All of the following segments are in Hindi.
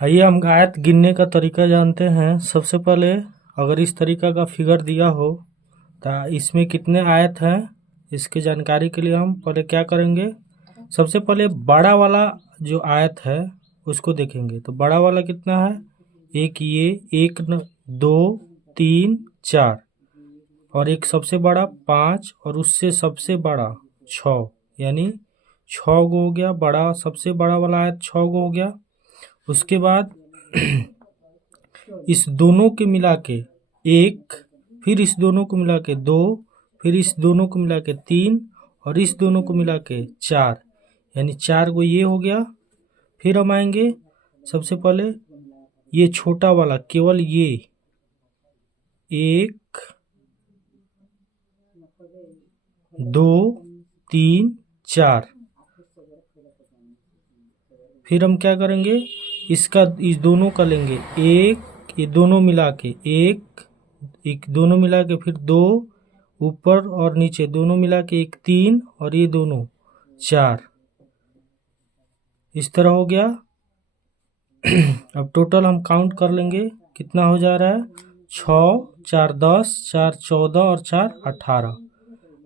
आइए हम आयत गिनने का तरीका जानते हैं। सबसे पहले अगर इस तरीका का फिगर दिया हो तो इसमें कितने आयत हैं, इसकी जानकारी के लिए हम पहले क्या करेंगे, सबसे पहले बड़ा वाला जो आयत है उसको देखेंगे। तो बड़ा वाला कितना है, एक ये, एक दो तीन चार, और एक सबसे बड़ा 5 और उससे सबसे बड़ा 6, यानी 6 गो हो गया। बड़ा सबसे बड़ा वाला आयत 6 गो हो गया। उसके बाद इस दोनों के मिला के 1, फिर इस दोनों को मिला के 2, फिर इस दोनों को मिला के 3 और इस दोनों को मिला के 4, यानी 4 गो ये हो गया। फिर हम आएंगे सबसे पहले ये छोटा वाला, केवल ये 1 2 3 4। फिर हम क्या करेंगे, इसका इस दोनों का लेंगे 1, ये दोनों मिला के 1 दोनों मिला के, फिर 2 ऊपर और नीचे दोनों मिला के 1 3 और ये दोनों 4, इस तरह हो गया। अब टोटल हम काउंट कर लेंगे कितना हो जा रहा है, 6 4 10, 4 14 और 4 18।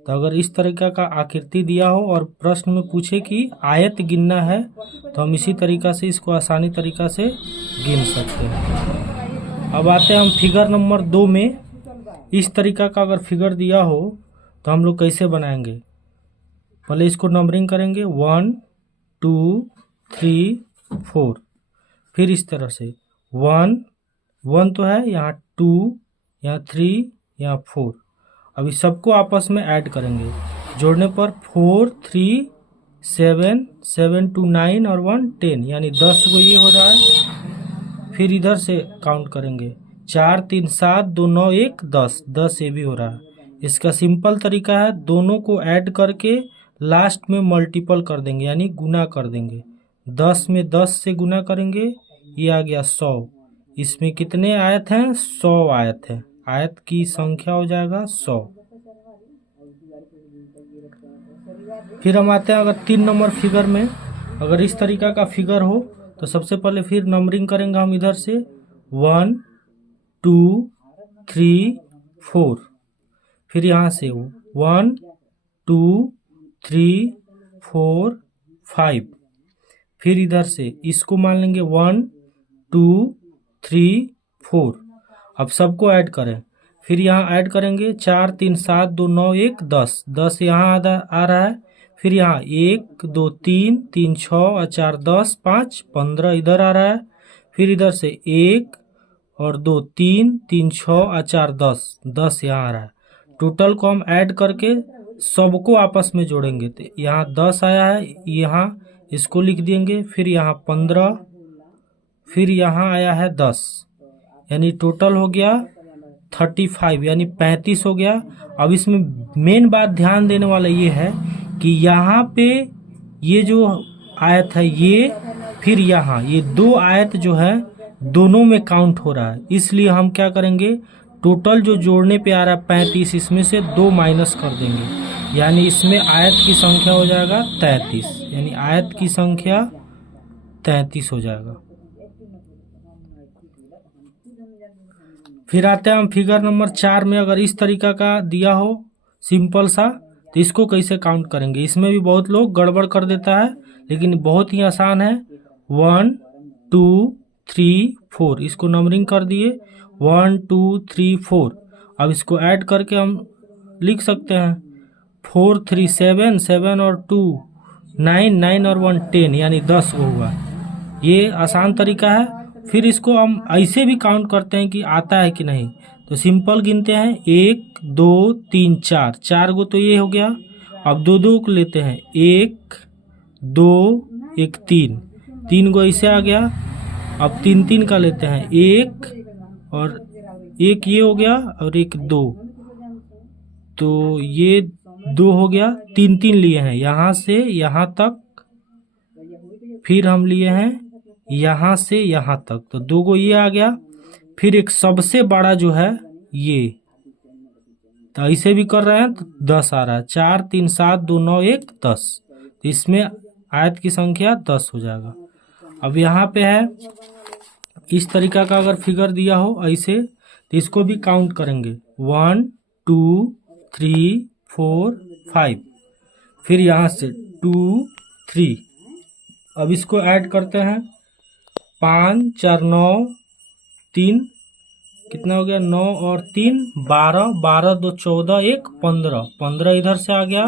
तो अगर इस तरीका का आकृति दिया हो और प्रश्न में पूछे कि आयत गिनना है तो हम इसी तरीका से इसको आसानी तरीका से गिन सकते हैं। अब आते हैं हम फिगर नंबर 2 में। इस तरीका का अगर फिगर दिया हो तो हम लोग कैसे बनाएंगे, पहले इसको नंबरिंग करेंगे 1 2 3 4, फिर इस तरह से 1 1 तो है, यहाँ 2, यहाँ 3, यहाँ 4। अब इस सबको आपस में ऐड करेंगे, जोड़ने पर 4 3 7 7 2 9 और 1 10, यानी 10 को ये हो रहा है। फिर इधर से काउंट करेंगे 4 3 7 2 9 1 10 10 ये भी हो रहा है। इसका सिंपल तरीका है, दोनों को ऐड करके लास्ट में मल्टीपल कर देंगे, यानी गुना कर देंगे। 10 में 10 से गुना करेंगे, ये आ गया 100। इसमें कितने आयत हैं, 100 आयत है। आयत की संख्या हो जाएगा 100। फिर हम आते हैं अगर 3 नंबर फिगर में। अगर इस तरीका का फिगर हो तो सबसे पहले फिर नंबरिंग करेंगे हम इधर से 1 2 3 4, फिर यहाँ से 1 2 3 4 5, फिर इधर से इसको मान लेंगे 1 2 3 4। अब सबको ऐड करें, फिर यहाँ ऐड करेंगे 4 3 7 2 9 1 10 10 यहाँ आ रहा है। फिर यहाँ 1 2 3 3 6 और 4 10 5 15 इधर आ रहा है। फिर इधर से 1 और 2 3 3 6 और 4 10 10 यहाँ आ रहा है। टोटल को हम ऐड करके सबको आपस में जोड़ेंगे तो यहाँ 10 आया है, यहाँ इसको लिख देंगे। फिर यहाँ 15, फिर यहाँ आया है 10, यानी टोटल हो गया 35, यानी 35 हो गया। अब इसमें मेन बात ध्यान देने वाला ये है कि यहाँ पे ये जो आयत है ये, फिर यहाँ ये 2 आयत जो है दोनों में काउंट हो रहा है। इसलिए हम क्या करेंगे, टोटल जो जोड़ने पे आ रहा है 35, इसमें से 2 माइनस कर देंगे, यानी इसमें आयत की संख्या हो जाएगा 33, यानी आयत की संख्या 33 हो जाएगा। फिर आते हैं हम फिगर नंबर 4 में। अगर इस तरीका का दिया हो सिंपल सा तो इसको कैसे काउंट करेंगे। इसमें भी बहुत लोग गड़बड़ कर देता है, लेकिन बहुत ही आसान है। 1 2 3 4, इसको नंबरिंग कर दिए 1 2 3 4। अब इसको ऐड करके हम लिख सकते हैं 4 3 7 7 और 2 9 9 और 1 10, यानी 10 हुआ। ये आसान तरीका है। फिर इसको हम ऐसे भी काउंट करते हैं कि आता है कि नहीं, तो सिंपल गिनते हैं 1 2 3 4, 4 गो तो ये हो गया। अब 2 2 को लेते हैं 1 2 1 3, 3 गो ऐसे आ गया। अब 3 3 का लेते हैं 1 और 1 ये हो गया और 1 2, तो ये 2 हो गया। 3 3 लिए हैं यहाँ से यहाँ तक, फिर हम लिए हैं यहाँ से यहाँ तक, तो 2 गो ये आ गया। फिर एक सबसे बड़ा जो है ये, तो ऐसे भी कर रहे हैं तो 10 आ रहा है। 4 3 7 2 9 1 10, तो इसमें आयत की संख्या 10 हो जाएगा। अब यहाँ पे है इस तरीका का अगर फिगर दिया हो ऐसे, तो इसको भी काउंट करेंगे 1 2 3 4 5, फिर यहाँ से 2 3। अब इसको ऐड करते हैं 5 4 9 3, कितना हो गया 9 और 3 12, 12 2 14 1 15, 15 इधर से आ गया।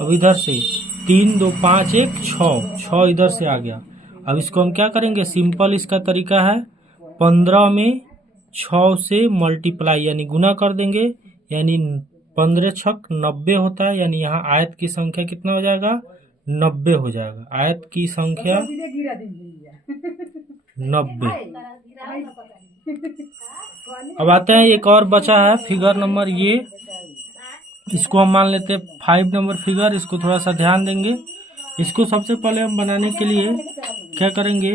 अब इधर से 3 2 5 1 6 इधर से आ गया। अब इसको हम क्या करेंगे, सिंपल इसका तरीका है 15 में 6 से मल्टीप्लाई यानी गुना कर देंगे, यानी 15 छक 90 होता है, यानी यहाँ आयत की संख्या कितना हो जाएगा 90 हो जाएगा। आयत की संख्या 90। अब आते हैं एक और बचा है फिगर नंबर ये, इसको हम मान लेते हैं 5 नंबर फिगर। इसको थोड़ा सा ध्यान देंगे। इसको सबसे पहले हम बनाने के लिए क्या करेंगे,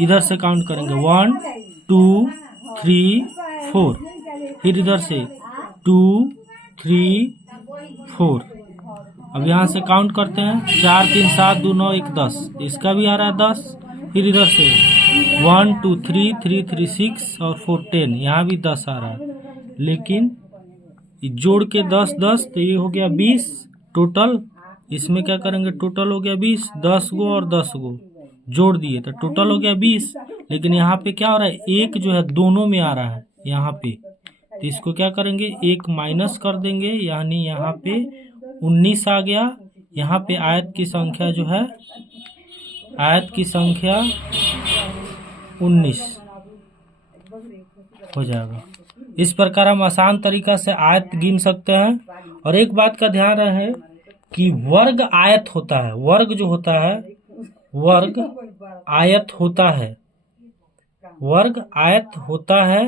इधर से काउंट करेंगे 1 2 3 4, फिर इधर से 2 3 4। अब यहाँ से काउंट करते हैं 4 3 7 2 9 1 10, इसका भी आ रहा है 10। फिर इधर से 1 2 3 3 3 6 और 4 10, यहाँ भी 10 आ रहा है, लेकिन जोड़ के 10 10 तो ये हो गया 20 टोटल। इसमें क्या करेंगे, टोटल हो गया 20, 10 गो और 10 गो जोड़ दिए तो टोटल हो गया 20। लेकिन यहाँ पे क्या हो रहा है, एक जो है दोनों में आ रहा है यहाँ पे, तो इसको क्या करेंगे, एक माइनस कर देंगे, यानी यहाँ पे 19 आ गया। यहाँ पे आयत की संख्या जो है, आयत की संख्या 19 हो जाएगा। इस प्रकार हम आसान तरीका से आयत गिन सकते हैं। और एक बात का ध्यान रहे कि वर्ग आयत होता है, वर्ग जो होता है वर्ग आयत होता है, वर्ग आयत होता है,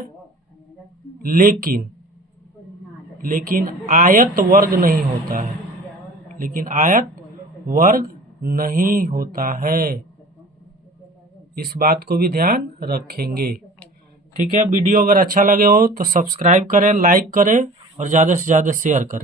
लेकिन आयत वर्ग नहीं होता है, लेकिन आयत वर्ग नहीं होता है। इस बात को भी ध्यान रखेंगे। ठीक है, वीडियो अगर अच्छा लगे हो तो सब्सक्राइब करें, लाइक करें और ज़्यादा से ज़्यादा शेयर करें।